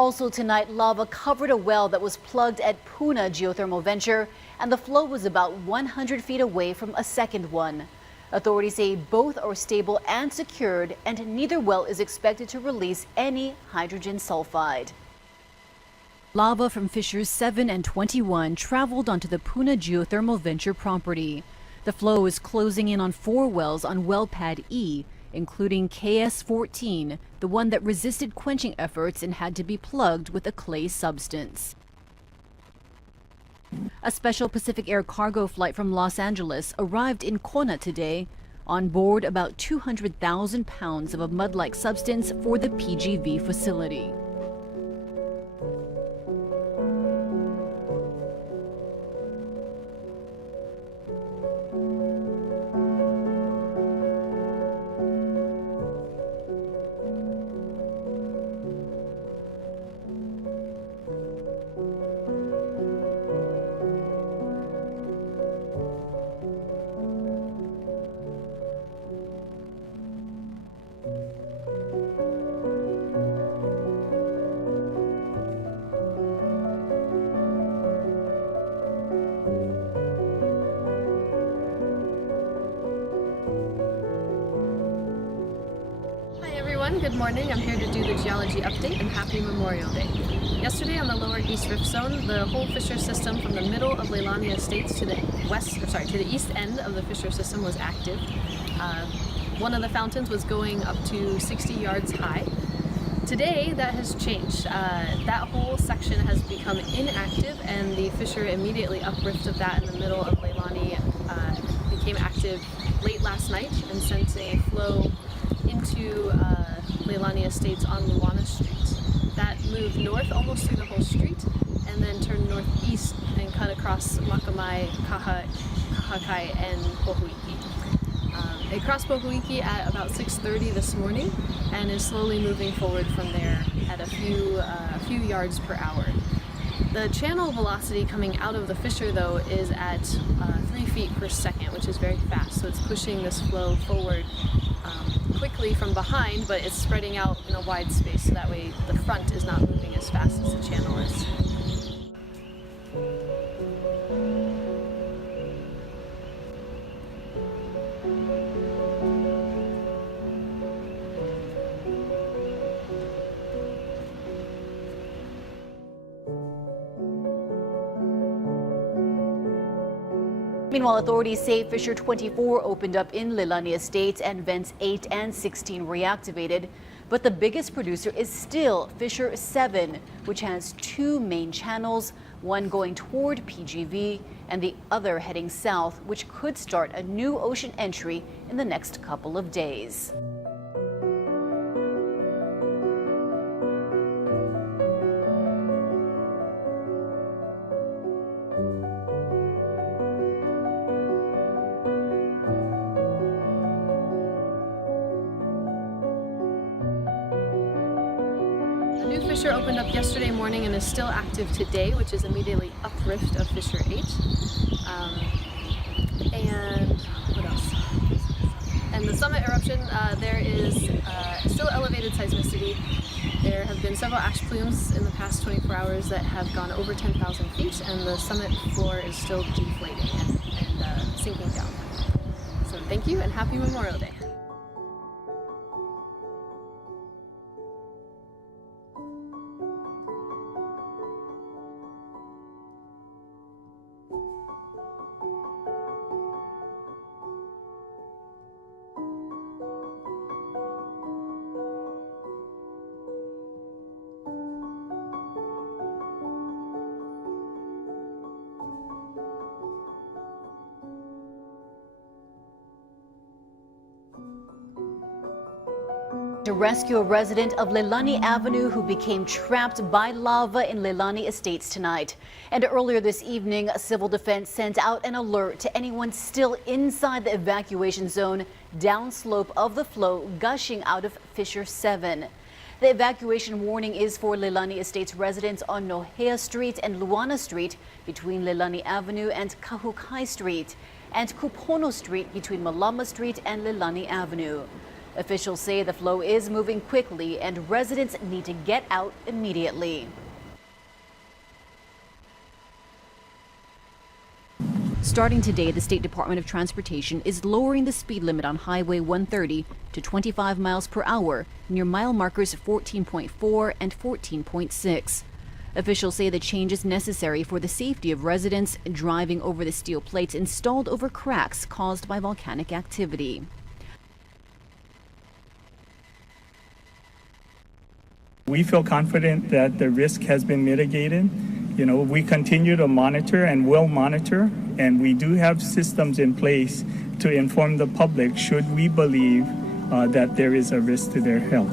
Also tonight, lava covered a well that was plugged at Puna Geothermal Venture, and the flow was about 100 feet away from a second one. Authorities say both are stable and secured, and neither well is expected to release any hydrogen sulfide. Lava from fissures 7 and 21 traveled onto the Puna Geothermal Venture property. The flow is closing in on 4 wells on well pad E, including KS-14, the one that resisted quenching efforts and had to be plugged with a clay substance. A special Pacific Air cargo flight from Los Angeles arrived in Kona today. On board, about 200,000 pounds of a mud-like substance for the PGV facility. Good morning, I'm here to do the geology update and happy Memorial Day. Yesterday on the lower East Rift Zone, the whole fissure system from the middle of Leilani Estates to the east end of the fissure system was active. One of the fountains was going up to 60 yards high. Today that has changed. That whole section has become inactive, and the fissure immediately uprift of that in the middle of Leilani became active late last night and sent a flow into Leilani Estates on Luana Street. That moved north almost through the whole street and then turned northeast and cut across Makamai, Kahakai, and Pohuiki. It crossed Pohuiki at about 6:30 this morning and is slowly moving forward from there at a few yards per hour. The channel velocity coming out of the fissure, though, is at 3 feet per second, which is very fast. So it's pushing this flow forward quickly from behind, but it's spreading out in a wide space, so that way the front is not moving as fast as the channel is. Meanwhile, authorities say fissure 24 opened up in Leilani Estates and vents 8 and 16 reactivated. But the biggest producer is still fissure 7, which has 2 main channels, one going toward PGV and the other heading south, which could start a new ocean entry in the next couple of days. The new fissure opened up yesterday morning and is still active today, which is immediately uprift of fissure 8. And what else? And the summit eruption, there is still elevated seismicity. There have been several ash plumes in the past 24 hours that have gone over 10,000 feet, and the summit floor is still deflating and sinking down. So thank you and happy Memorial Day. To rescue a resident of Leilani Avenue who became trapped by lava in Leilani Estates tonight. And earlier this evening, Civil Defense sent out an alert to anyone still inside the evacuation zone downslope of the flow gushing out of fissure 7. The evacuation warning is for Leilani Estates residents on Nohea Street and Luana Street between Leilani Avenue and Kahukai Street, and Kupono Street between Malama Street and Leilani Avenue. Officials say the flow is moving quickly and residents need to get out immediately. Starting today, the State Department of Transportation is lowering the speed limit on Highway 130 to 25 miles per hour near mile markers 14.4 and 14.6. Officials say the change is necessary for the safety of residents driving over the steel plates installed over cracks caused by volcanic activity. We feel confident that the risk has been mitigated. We continue to monitor and will monitor, and we do have systems in place to inform the public should we believe that there is a risk to their health.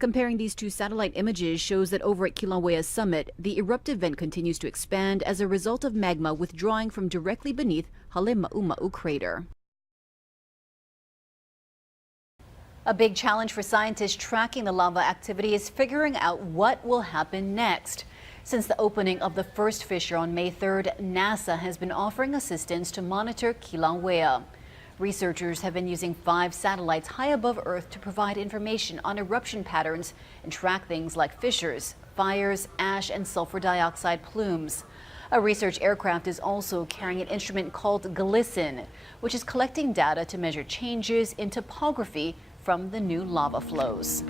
Comparing these two satellite images shows that over at Kilauea's summit, the eruptive vent continues to expand as a result of magma withdrawing from directly beneath Halema'uma'u crater. A big challenge for scientists tracking the lava activity is figuring out what will happen next. Since the opening of the first fissure on May 3rd, NASA has been offering assistance to monitor Kilauea. Researchers have been using 5 satellites high above Earth to provide information on eruption patterns and track things like fissures, fires, ash, and sulfur dioxide plumes. A research aircraft is also carrying an instrument called GLISTEN, which is collecting data to measure changes in topography from the new lava flows.